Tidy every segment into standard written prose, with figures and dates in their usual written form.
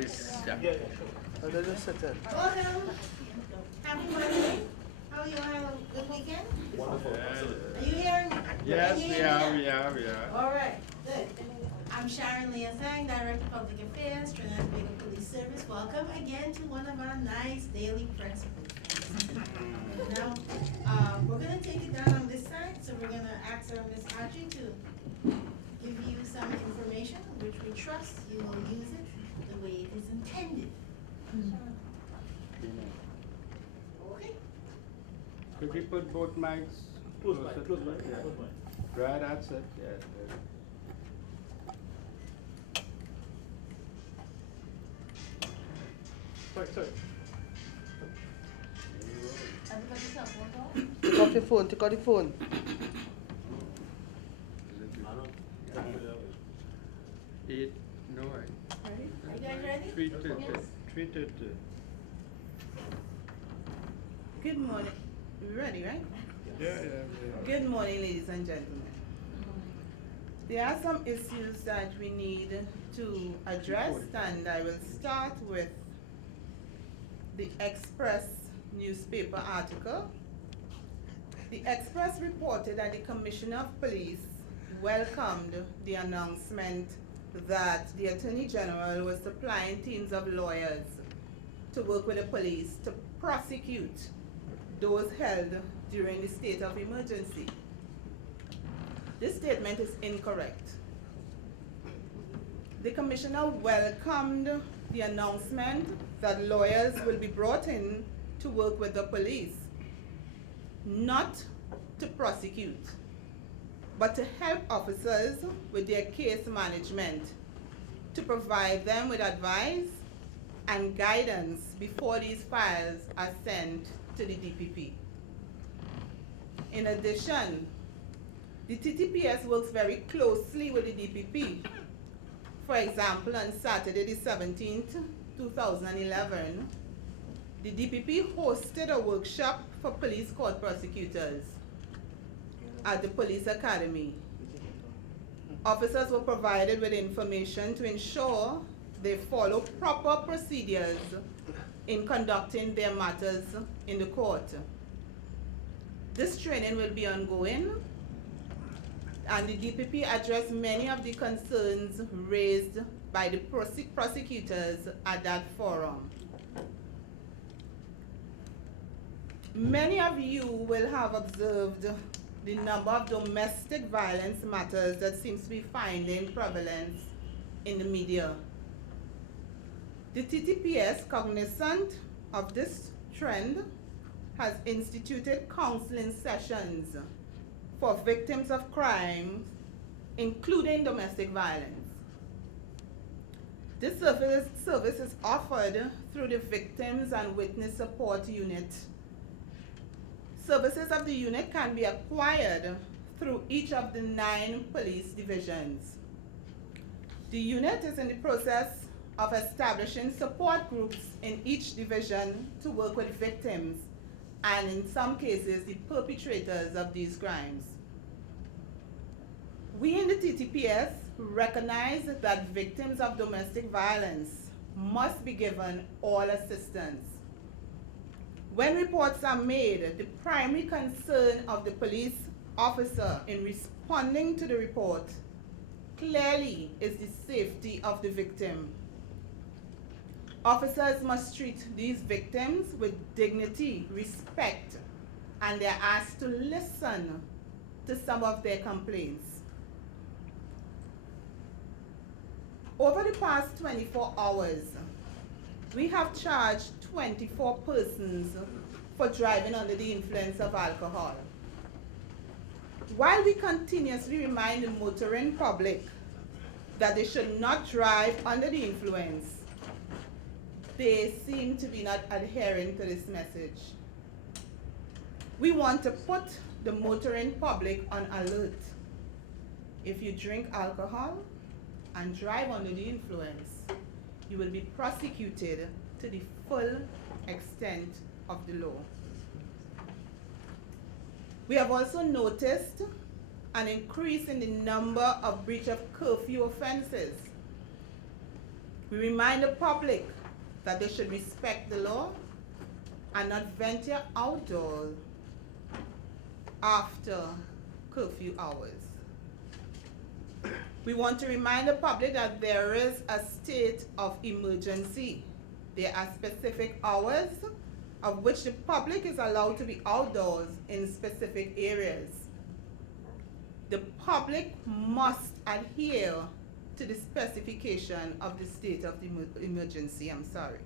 please. Yeah. Yeah, sure. I'll just sit in. Welcome. Happy Monday. How are you? Have a good weekend? Wonderful. Are you hearing? Yes, Can you we hear me are, now? we are. All right, good. I'm Sharon Leah Sang, Director of Public Affairs, Trinidad and Tobago Police Service. Welcome again to one of our nice daily principles. Now, we're gonna take it down on this side, so we're gonna ask Ms. Archie to give you some information, which we trust you will use it the way it is intended. Okay? Could we put both mics Close by, closer close to by, you? close by. Yeah. Right, that's it. Yeah. Sorry. Take off your phone, take out the phone. Eight, no, I. Are you guys ready? Treated. Good morning. We ready, right? Yeah. Good morning, ladies and gentlemen. There are some issues that we need to address, and I will start with the Express newspaper article. The Express reported that the Commissioner of Police welcomed the announcement that the Attorney General was supplying teams of lawyers to work with the police to prosecute those held during the state of emergency. This statement is incorrect. The Commissioner welcomed the announcement that lawyers will be brought in to work with the police, not to prosecute, but to help officers with their case management, to provide them with advice and guidance before these files are sent to the DPP. In addition, the TTPS works very closely with the DPP. For example, on Saturday the 17th, 2011, the DPP hosted a workshop for police court prosecutors at the Police Academy. Officers were provided with information to ensure they follow proper procedures in conducting their matters in the court. This training will be ongoing, and the DPP addressed many of the concerns raised by the prosecutors at that forum. Many of you will have observed the number of domestic violence matters that seems to be finding prevalence in the media. The TTPS, cognizant of this trend, has instituted counseling sessions for victims of crime, including domestic violence. This service is offered through the Victims and Witness Support Unit. Services of the unit can be acquired through each of the 9 police divisions. The unit is in the process of establishing support groups in each division to work with victims and, in some cases, the perpetrators of these crimes. We in the TTPS recognize that victims of domestic violence must be given all assistance. When reports are made, the primary concern of the police officer in responding to the report clearly is the safety of the victim. Officers must treat these victims with dignity, respect, and they're asked to listen to some of their complaints. Over the past 24 hours, we have charged 24 persons for driving under the influence of alcohol. While we continuously remind the motoring public that they should not drive under the influence, they seem to be not adhering to this message. We want to put the motoring public on alert. If you drink alcohol and drive under the influence, you will be prosecuted to the full extent of the law. We have also noticed an increase in the number of breach of curfew offenses. We remind the public that they should respect the law and not venture outdoors after curfew hours. We want to remind the public that there is a state of emergency. There are specific hours of which the public is allowed to be outdoors in specific areas. The public must adhere to the specification of the state of the emergency. I'm sorry.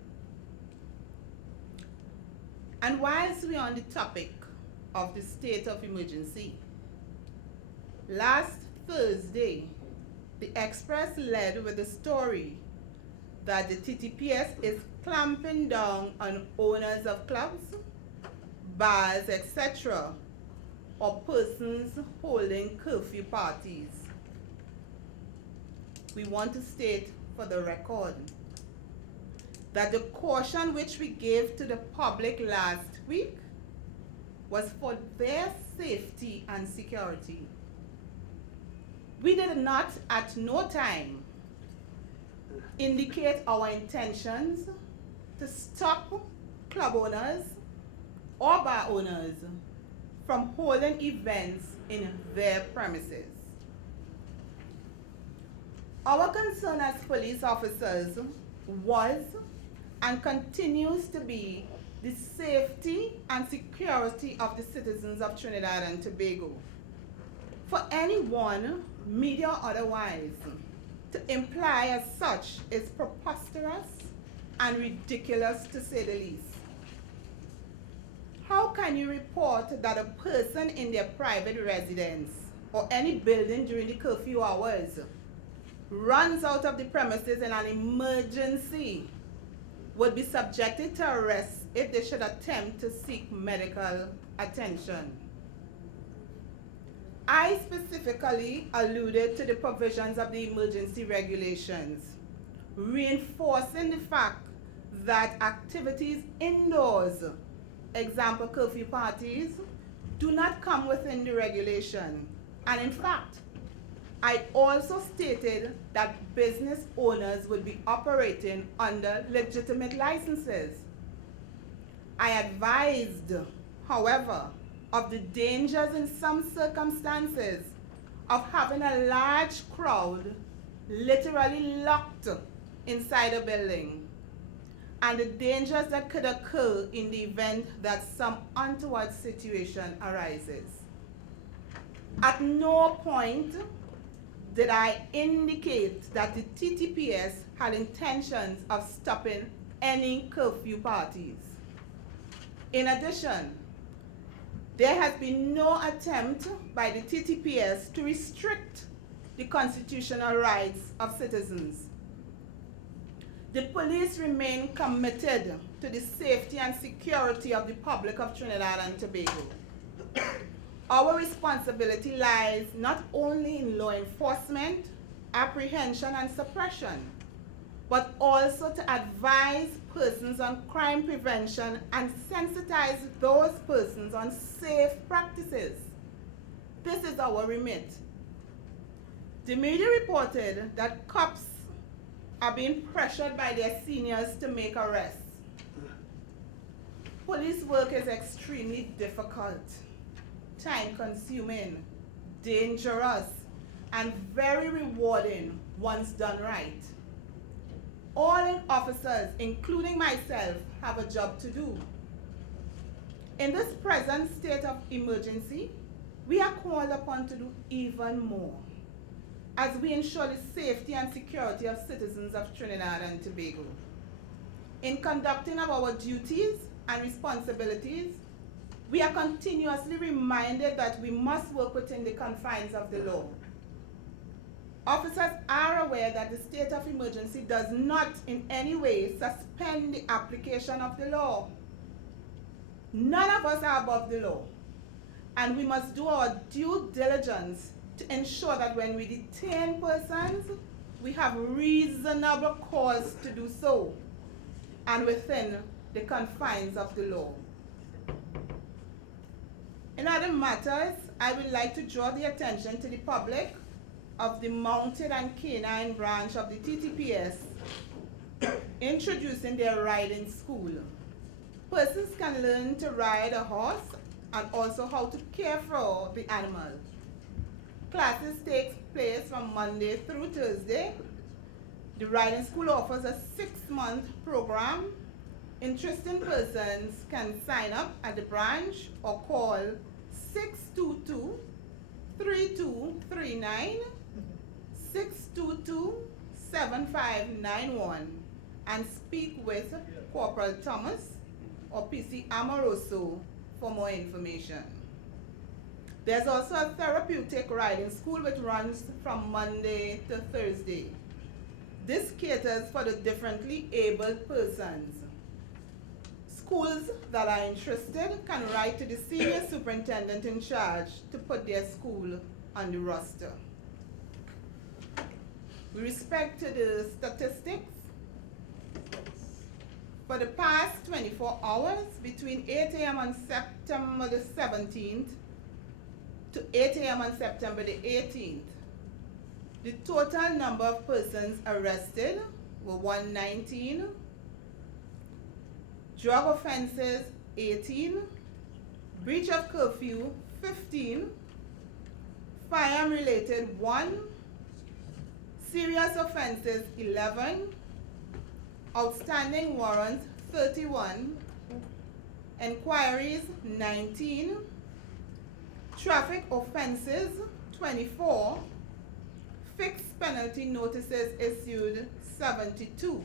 And whilst we're on the topic of the state of emergency, last Thursday, the Express led with the story that the TTPS is clamping down on owners of clubs, bars, etc., or persons holding curfew parties. We want to state for the record that the caution which we gave to the public last week was for their safety and security. We did not at no time indicate our intentions to stop club owners or bar owners from holding events in their premises. Our concern as police officers was and continues to be the safety and security of the citizens of Trinidad and Tobago. For anyone, media or otherwise, to imply as such is preposterous and ridiculous to say the least. How can you report that a person in their private residence or any building during the curfew hours runs out of the premises in an emergency would be subjected to arrest if they should attempt to seek medical attention? I specifically alluded to the provisions of the emergency regulations, reinforcing the fact that activities indoors, example curfew parties, do not come within the regulation. And in fact, I also stated that business owners would be operating under legitimate licenses. I advised, however, of the dangers in some circumstances of having a large crowd literally locked inside a building, and the dangers that could occur in the event that some untoward situation arises. At no point did I indicate that the TTPS had intentions of stopping any curfew parties. In addition, there has been no attempt by the TTPS to restrict the constitutional rights of citizens. The police remain committed to the safety and security of the public of Trinidad and Tobago. Our responsibility lies not only in law enforcement, apprehension and suppression, but also to advise persons on crime prevention and sensitize those persons on safe practices. This is our remit. The media reported that cops are being pressured by their seniors to make arrests. Police work is extremely difficult, time-consuming, dangerous, and very rewarding once done right. All officers, including myself, have a job to do. In this present state of emergency, we are called upon to do even more as we ensure the safety and security of citizens of Trinidad and Tobago. In conducting of our duties and responsibilities, we are continuously reminded that we must work within the confines of the law. Officers are aware that the state of emergency does not in any way suspend the application of the law. None of us are above the law, and we must do our due diligence to ensure that when we detain persons, we have reasonable cause to do so, and within the confines of the law. In other matters, I would like to draw the attention to the public of the mounted and canine branch of the TTPS Introducing their riding school. Persons can learn to ride a horse and also how to care for the animal. Classes take place from Monday through Thursday. The riding school offers a 6-month program. Interested persons can sign up at the branch or call 622-3239, 622-7591 and speak with Corporal Thomas or PC Amoroso for more information. There's also a therapeutic riding school which runs from Monday to Thursday. This caters for the differently abled persons. Schools that are interested can write to the senior superintendent in charge to put their school on the roster. With respect to the statistics, for the past 24 hours, between 8 a.m. on September the 17th to 8 a.m. on September the 18th, the total number of persons arrested were 119, drug offenses 18, breach of curfew 15, firearm related 1, serious offenses 11, outstanding warrants 31, enquiries 19, traffic offenses 24, fixed penalty notices issued 72,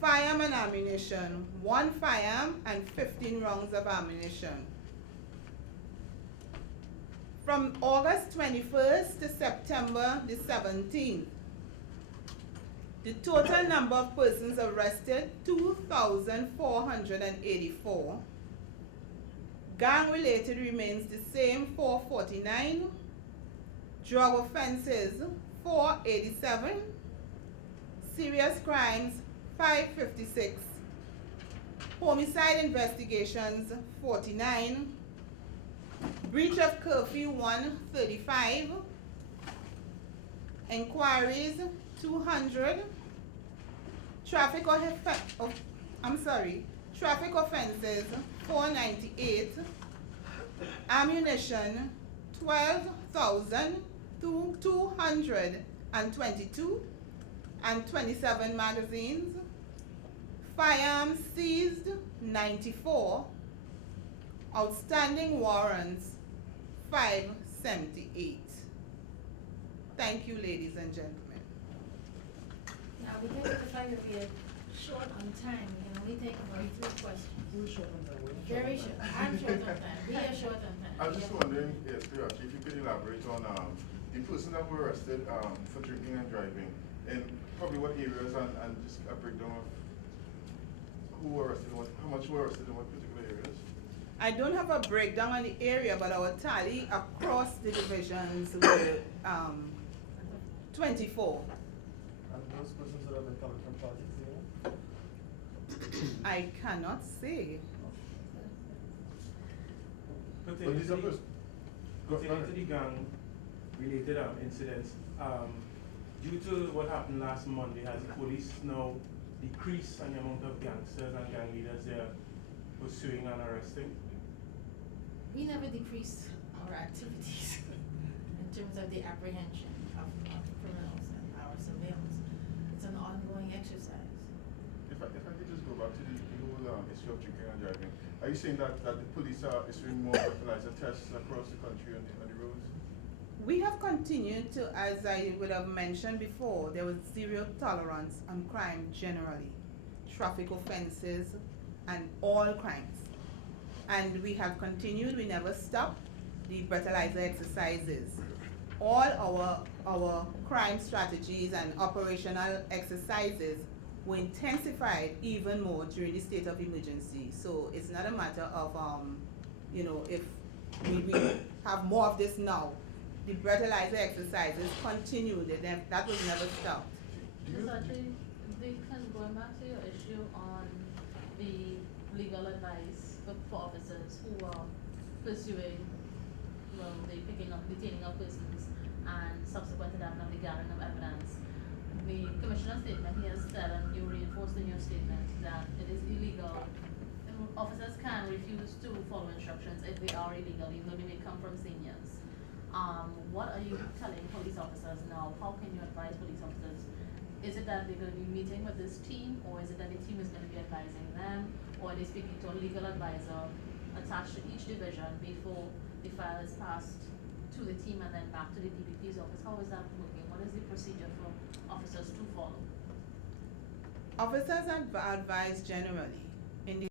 firearm and ammunition 1 firearm and 15 rounds of ammunition. From August 21st to September the 17th, the total number of persons arrested 2,484. Gang related remains the same 449. Drug offenses 487. Serious crimes 556. Homicide investigations 49. Breach of curfew 135. Enquiries 200. Traffic offenses 498. Ammunition 12,222 and 27 magazines. Firearms seized 94. Outstanding warrants 578. Thank you, ladies and gentlemen. Now, because of the fact that we are short on time, we can only take about 3 questions. Very short. I'm short on time. We are short on time. I was just wondering, if you could elaborate on the person that were arrested for drinking and driving, and probably what areas, and just a breakdown of who were arrested, how much were arrested in what particular areas? I don't have a breakdown on the area, but our tally across the divisions were 24. And those persons that have been coming from projects, you know? I cannot say. But these are Pertaining to the gang-related incidents, due to what happened last Monday, has the police now decreased on the amount of gangsters and gang leaders they are pursuing and arresting? We never decrease our activities in terms of the apprehension of criminals and our surveillance. It's an ongoing exercise. If I could just go back to the whole issue of drinking and driving, are you saying that the police are issuing more breathalyzer tests across the country on the roads? We have continued to, as I would have mentioned before, there was zero tolerance on crime generally, traffic offenses and all crimes. And we have continued, we never stopped the breathalyzer exercises. All our crime strategies and operational exercises were intensified even more during the state of emergency. So it's not a matter of, if we have more of this now. The breathalyzer exercises continued, that was never stopped. Actually, going back to your issue on the legal advice for officers who are pursuing, the picking up, detaining of persons, and subsequent to that, now the gathering of evidence. The commissioner's statement here is telling you reinforced in your statement that it is illegal. Officers can refuse to follow instructions if they are illegal, even if they come from seniors. What are you telling police officers now? How can you advise police officers? Is it that they're going to be meeting with this team, or is it that the team is going to be advising them, or are they speaking to a legal advisor attached to each division before the file is passed to the team and then back to the DPP's office? How is that working? What is the procedure for officers to follow? Officers advise generally in the